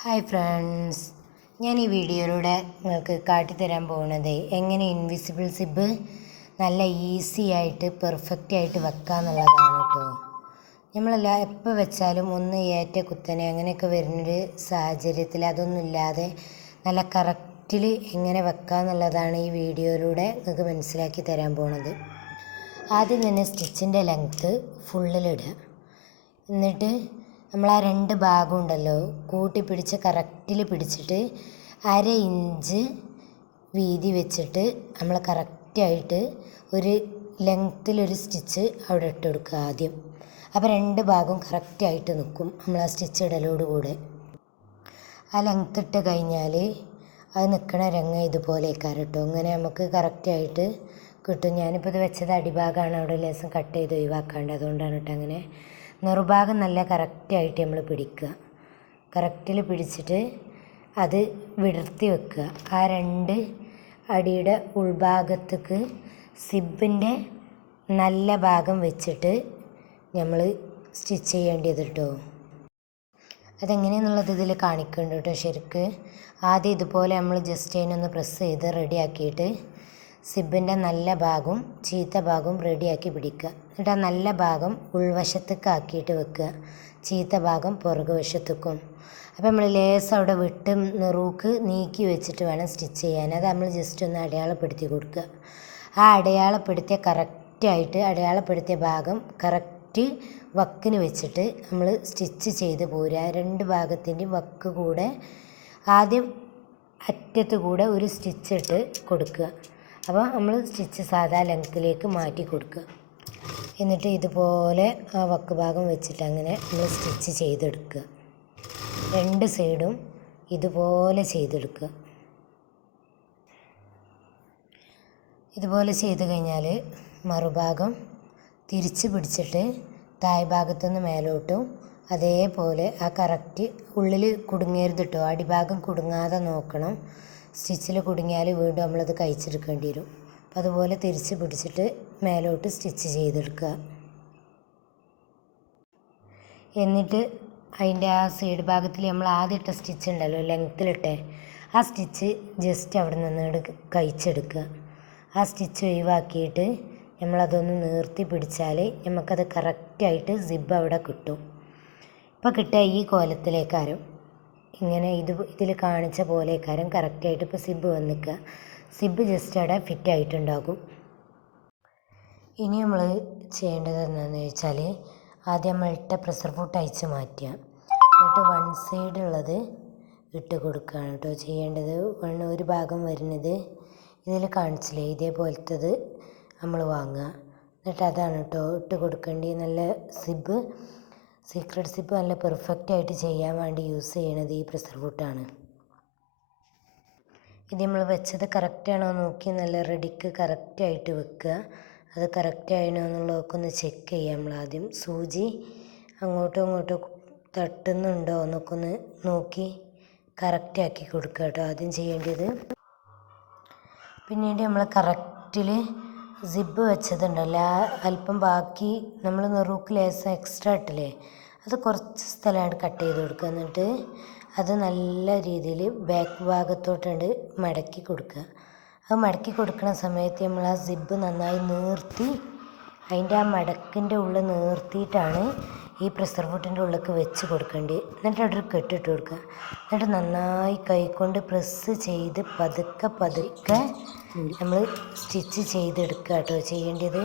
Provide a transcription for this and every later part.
Hi friends, ഞാൻ ഈ വീഡിയോയിലൂടെ നിങ്ങൾക്ക് കാട്ടിത്തരാൻ പോകുന്നത് എങ്ങനെ ഇൻവിസിബിൾ സിബ് നല്ല ഈസി ആയിട്ട് പെർഫെക്റ്റ് ആയിട്ട് വെക്കുക എന്നുള്ളതാണ് കേട്ടോ. നമ്മളല്ല എപ്പോൾ വെച്ചാലും ഒന്ന് ഏറ്റ കുത്തനെ അങ്ങനെയൊക്കെ വരുന്നൊരു സാഹചര്യത്തിൽ അതൊന്നും ഇല്ലാതെ നല്ല കറക്റ്റിൽ എങ്ങനെ വെക്കുക എന്നുള്ളതാണ് ഈ വീഡിയോയിലൂടെ നിങ്ങൾക്ക് മനസ്സിലാക്കി തരാൻ പോകുന്നത്. ആദ്യം തന്നെ സ്റ്റിച്ചിൻ്റെ ലെങ്ത്ത് ഫുള്ളിലിടുക. എന്നിട്ട് നമ്മൾ ആ രണ്ട് ഭാഗം ഉണ്ടല്ലോ കൂട്ടി പിടിച്ച് കറക്റ്റിൽ പിടിച്ചിട്ട് 1/2 ഇഞ്ച് വീതി വെച്ചിട്ട് നമ്മൾ കറക്റ്റായിട്ട് ഒരു ലെങ്ത്തിലൊരു സ്റ്റിച്ച് അവിടെ ഇട്ട് കൊടുക്കുക ആദ്യം. അപ്പോൾ രണ്ട് ഭാഗവും കറക്റ്റായിട്ട് നിൽക്കും നമ്മൾ ആ സ്റ്റിച്ച് ഇടലോടുകൂടെ. ആ ലെങ്ത്ത് ഇട്ട് കഴിഞ്ഞാൽ അത് നിൽക്കണ രംഗം ഇതുപോലെയൊക്കെ കേട്ടോ. ഇങ്ങനെ നമുക്ക് കറക്റ്റായിട്ട് കിട്ടും. ഞാനിപ്പോൾ ഇത് വെച്ചത് അടിഭാഗമാണ്, അവിടെ ലേശം കട്ട് ചെയ്ത് ഒഴിവാക്കാണ്ട്, അതുകൊണ്ടാണ് കേട്ടോ അങ്ങനെ. നെറുഭാഗം നല്ല കറക്റ്റായിട്ട് നമ്മൾ പിടിക്കുക. കറക്റ്റിൽ പിടിച്ചിട്ട് അത് വിടർത്തി വെക്കുക. ആ രണ്ട് അടിയുടെ ഉൾഭാഗത്തേക്ക് സിബിൻ്റെ നല്ല ഭാഗം വെച്ചിട്ട് നമ്മൾ സ്റ്റിച്ച് ചെയ്യേണ്ടത് കേട്ടോ. അതെങ്ങനെയെന്നുള്ളത് ഇതിൽ കാണിക്കുന്നുണ്ട് കേട്ടോ. ശരിക്ക് ആദ്യം ഇതുപോലെ നമ്മൾ ജസ്റ്റ് അതിനൊന്ന് പ്രസ് ചെയ്ത് റെഡിയാക്കിയിട്ട് സിബിൻ്റെ നല്ല ഭാഗവും ചീത്ത ഭാഗവും റെഡിയാക്കി പിടിക്കുക. എന്നിട്ട് ആ നല്ല ഭാഗം ഉൾവശത്തേക്ക് ആക്കിയിട്ട് വെക്കുക, ചീത്ത ഭാഗം പുറകു വശത്തേക്കും. അപ്പോൾ നമ്മൾ ലേസ് അവിടെ വിട്ട് നെറുക്ക് നീക്കി വെച്ചിട്ട് വേണം സ്റ്റിച്ച് ചെയ്യാൻ. അത് നമ്മൾ ജസ്റ്റ് ഒന്ന് അടയാളപ്പെടുത്തി കൊടുക്കുക. ആ അടയാളപ്പെടുത്തിയ കറക്റ്റായിട്ട് അടയാളപ്പെടുത്തിയ ഭാഗം കറക്റ്റ് വക്കിന് വെച്ചിട്ട് നമ്മൾ സ്റ്റിച്ച് ചെയ്ത് പോരുക. രണ്ട് ഭാഗത്തിൻ്റെയും വക്ക് കൂടെ ആദ്യം അറ്റത്ത് കൂടെ ഒരു സ്റ്റിച്ച് ഇട്ട് കൊടുക്കുക. അപ്പോൾ നമ്മൾ സ്റ്റിച്ച് സാധാ ലെങ്ത്തിലേക്ക് മാറ്റി കൊടുക്കുക. എന്നിട്ട് ഇതുപോലെ ആ വക്ക് ഭാഗം വെച്ചിട്ട് അങ്ങനെ നമ്മൾ സ്റ്റിച്ച് ചെയ്തെടുക്കുക. രണ്ട് സൈഡും ഇതുപോലെ ചെയ്തെടുക്കുക. ഇതുപോലെ ചെയ്ത് കഴിഞ്ഞാൽ മറുഭാഗം തിരിച്ച് പിടിച്ചിട്ട് താഴ് ഭാഗത്തുനിന്ന് മേലോട്ടും അതേപോലെ ആ കറക്റ്റ് ഉള്ളിൽ കുടുങ്ങരുത് കേട്ടോ. അടിഭാഗം കുടുങ്ങാതെ നോക്കണം. സ്റ്റിച്ചിൽ കുടുങ്ങിയാൽ വീണ്ടും നമ്മളത് കഴിച്ചെടുക്കേണ്ടി വരും. അപ്പോൾ അതുപോലെ തിരിച്ച് പിടിച്ചിട്ട് മേലോട്ട് സ്റ്റിച്ച് ചെയ്തെടുക്കുക. എന്നിട്ട് അതിൻ്റെ ആ സൈഡ് ഭാഗത്തിൽ നമ്മൾ ആദ്യം ഇട്ട സ്റ്റിച്ച് ഉണ്ടല്ലോ ലെങ്ത്തിലിട്ടെ, ആ സ്റ്റിച്ച് ജസ്റ്റ് അവിടെ നിന്ന് കഴിച്ചെടുക്കുക. ആ സ്റ്റിച്ച് ഒഴിവാക്കിയിട്ട് നമ്മളതൊന്ന് നീർത്തി പിടിച്ചാൽ നമുക്കത് കറക്റ്റായിട്ട് സിബ് അവിടെ കിട്ടും. ഇപ്പോൾ കിട്ടുക ഈ കോലത്തിലേക്കാരും ഇങ്ങനെ ഇതിൽ കാണിച്ച പോലെക്കാരും കറക്റ്റായിട്ട് ഇപ്പോൾ സിബ് വന്നിക്കുക. സിബ് ജസ്റ്റ് അവിടെ ഫിറ്റ് ആയിട്ടുണ്ടാകും. ഇനി നമ്മൾ ചെയ്യേണ്ടത് എന്താണെന്ന് ചോദിച്ചാൽ ആദ്യം നമ്മൾ ഇട്ട പ്രഷർ ഫുട്ട് അയച്ച് മാറ്റുക. എന്നിട്ട് വൺ സൈഡ് ഉള്ളത് ഇട്ട് കൊടുക്കുകയാണ് കേട്ടോ ചെയ്യേണ്ടത്. ഒരു ഭാഗം വരുന്നത് ഇതിൽ കാണിച്ചില്ലേ ഇതേപോലത്തത് നമ്മൾ വാങ്ങുക. എന്നിട്ട് അതാണ് കേട്ടോ ഇട്ട് കൊടുക്കേണ്ടത്. നല്ല സിബ് സീക്രട്ട് സിബ് നല്ല പെർഫെക്റ്റ് ആയിട്ട് ചെയ്യാൻ വേണ്ടി യൂസ് ചെയ്യണത് ഈ പ്രഷർ ഫുട്ടാണ്. ഇത് നമ്മൾ വെച്ചത് കറക്റ്റാണോ നോക്കി നല്ല റെഡിക്ക് കറക്റ്റായിട്ട് വെക്കുക. അത് കറക്റ്റാണോ എന്നുള്ളതൊക്കെ ഒന്ന് ചെക്ക് ചെയ്യാം. നമ്മൾ ആദ്യം സൂചി അങ്ങോട്ടും ഇങ്ങോട്ടും തട്ടുന്നുണ്ടോ എന്നൊക്കെ ഒന്ന് നോക്കി കറക്റ്റാക്കി കൊടുക്കുക കേട്ടോ ആദ്യം ചെയ്യേണ്ടത്. പിന്നീട് നമ്മൾ കറക്റ്റിൽ സിബ് വെച്ചതുണ്ടല്ലോ അല്പം ബാക്കി നമ്മൾ നെറുക്ക് ലേസം എക്സ്ട്രാ ഇട്ടില്ലേ, അത് കുറച്ച് സ്ഥലമായിട്ട് കട്ട് ചെയ്ത് കൊടുക്കുക. എന്നിട്ട് അത് നല്ല രീതിയിൽ ബാക്ക് ഭാഗത്തോട്ടുണ്ട് മടക്കി കൊടുക്കുക. അത് മടക്കി കൊടുക്കുന്ന സമയത്ത് നമ്മൾ ആ സിബ് നന്നായി നീർത്തി അതിൻ്റെ ആ മടക്കിൻ്റെ ഉള്ളിൽ നീർത്തിയിട്ടാണ് ഈ പ്രഷർ ഫുട്ടിൻ്റെ ഉള്ളിലേക്ക് വെച്ച് കൊടുക്കേണ്ടത്. എന്നിട്ട് അവിടെ ഒരു കെട്ടിട്ട് കൊടുക്കുക. എന്നിട്ട് നന്നായി കൈകൊണ്ട് പ്രസ് ചെയ്ത് പതുക്കെ നമ്മൾ സ്റ്റിച്ച് ചെയ്തെടുക്കുക കേട്ടോ ചെയ്യേണ്ടത്.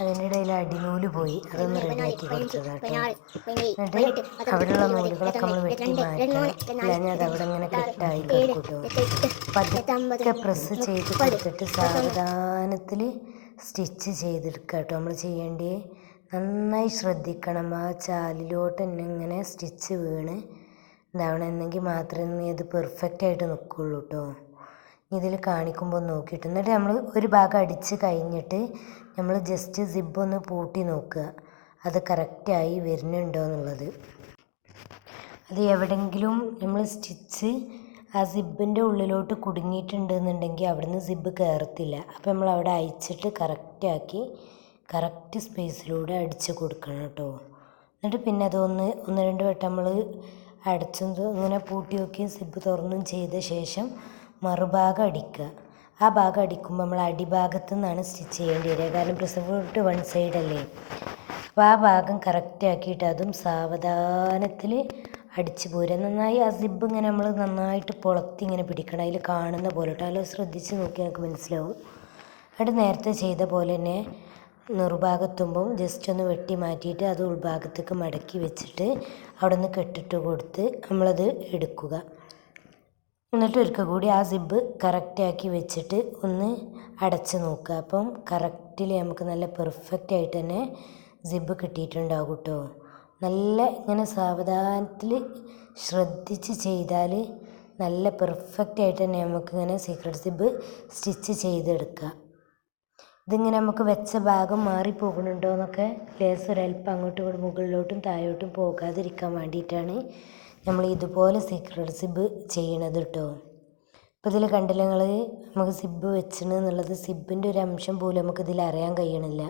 അതിനിടയിൽ അടിനൂല് പോയി, അതൊന്ന് റെഡിയാക്കി കൊടുത്തത് കേട്ടോ. എന്നിട്ട് അവിടെയുള്ള നൂലുകളൊക്കെ നമ്മൾ വെട്ടി മാറ്റണം, അല്ലെങ്കിൽ അത് അവിടെ ഇങ്ങനെ കെട്ടായി കിടക്കും കേട്ടോ. പതുക്കെ പ്രസ് ചെയ്ത് കൊടുത്തിട്ട് സാവധാനത്തിൽ സ്റ്റിച്ച് ചെയ്തെടുക്കുക കേട്ടോ നമ്മൾ ചെയ്യേണ്ടത്. നന്നായി ശ്രദ്ധിക്കണം, ആ ചാലിലോട്ട് തന്നെ ഇങ്ങനെ സ്റ്റിച്ച് വീണ് ഇതാവണമെന്നെങ്കിൽ മാത്രമേ അത് പെർഫെക്റ്റായിട്ട് നിൽക്കുള്ളൂ കേട്ടോ. ഇതിൽ കാണിക്കുമ്പോൾ നോക്കിയിട്ട് എന്നിട്ട് നമ്മൾ ഒരു ഭാഗം അടിച്ച് കഴിഞ്ഞിട്ട് നമ്മൾ ജസ്റ്റ് സിബ് ഒന്ന് പൂട്ടി നോക്കുക അത് കറക്റ്റായി വരുന്നുണ്ടോ എന്നുള്ളത്. അത് എവിടെയെങ്കിലും നമ്മൾ സ്റ്റിച്ച് ആ സിബിൻ്റെ ഉള്ളിലോട്ട് കുടുങ്ങിയിട്ടുണ്ടെന്നുണ്ടെങ്കിൽ അവിടുന്ന് സിബ് കയറത്തില്ല. അപ്പോൾ നമ്മൾ അവിടെ അയച്ചിട്ട് കറക്റ്റാക്കി കറക്റ്റ് സ്പേസിലൂടെ അടിച്ച് കൊടുക്കണം കേട്ടോ. എന്നിട്ട് പിന്നെ അത് ഒന്ന് രണ്ട് വട്ടം നമ്മൾ അടച്ചും ഇങ്ങനെ പൂട്ടി നോക്കിയും സിബ് തുറന്നും ചെയ്ത ശേഷം മറുഭാഗം അടിക്കുക. ആ ഭാഗം അടിക്കുമ്പോൾ നമ്മൾ അടിഭാഗത്തു നിന്നാണ് സ്റ്റിച്ച് ചെയ്യേണ്ടി വരിക, കാരണം പ്രിസർവേറ്റീവ് വൺ സൈഡല്ലേ. അപ്പോൾ ആ ഭാഗം കറക്റ്റ് ആക്കിയിട്ട് അതും സാവധാനത്തിൽ അടിച്ച് പോരുക. നന്നായി ആ സിബ് ഇങ്ങനെ നമ്മൾ നന്നായിട്ട് പുളത്തി ഇങ്ങനെ പിടിക്കണം, അതിൽ കാണുന്ന പോലെ കേട്ടോ. അതിൽ ശ്രദ്ധിച്ച് നോക്കിയാൽ നമുക്ക് മനസ്സിലാവും. എന്നിട്ട് നേരത്തെ ചെയ്ത പോലെ തന്നെ നെറുഭാഗത്തുമ്പം ജസ്റ്റ് ഒന്ന് വെട്ടി മാറ്റിയിട്ട് അത് ഉൾഭാഗത്തേക്ക് മടക്കി വെച്ചിട്ട് അവിടെ നിന്ന് കെട്ടിട്ട് കൊടുത്ത് നമ്മളത് എടുക്കുക. എന്നിട്ട് ഒരിക്കൽ കൂടി ആ സിബ് കറക്റ്റാക്കി വെച്ചിട്ട് ഒന്ന് അടച്ച് നോക്കുക. അപ്പം കറക്റ്റിൽ നമുക്ക് നല്ല പെർഫെക്റ്റ് ആയിട്ട് തന്നെ സിബ് കിട്ടിയിട്ടുണ്ടാവും കേട്ടോ. നല്ല ഇങ്ങനെ സാവധാനത്തിൽ ശ്രദ്ധിച്ച് ചെയ്താൽ നല്ല പെർഫെക്റ്റ് ആയിട്ട് തന്നെ നമുക്കിങ്ങനെ സീക്രട്ട് സിബ് സ്റ്റിച്ച് ചെയ്തെടുക്കുക. ഇതിങ്ങനെ നമുക്ക് വെച്ച ഭാഗം മാറിപ്പോകുന്നുണ്ടോ എന്നൊക്കെ ലേസ് ഒരൽപ്പം അങ്ങോട്ടും ഇങ്ങോട്ടും മുകളിലോട്ടും താഴോട്ടും പോകാതിരിക്കാൻ വേണ്ടിയിട്ടാണ് നമ്മൾ ഇതുപോലെ സീക്രട്ട് സിബ് ചെയ്യണത് കേട്ടോ. അപ്പോൾ ഇതിൽ കണ്ടില്ല നിങ്ങൾ, നമുക്ക് സിബ് വെച്ചെന്നുള്ളത് സിബിൻ്റെ ഒരു അംശം പോലും നമുക്കിതിൽ അറിയാൻ കഴിയണില്ല.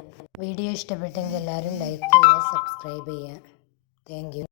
വീഡിയോ ഇഷ്ടപ്പെട്ടെങ്കിൽ എല്ലാവരും ലൈക്ക് ചെയ്യുക, സബ്സ്ക്രൈബ് ചെയ്യുക. Thank you.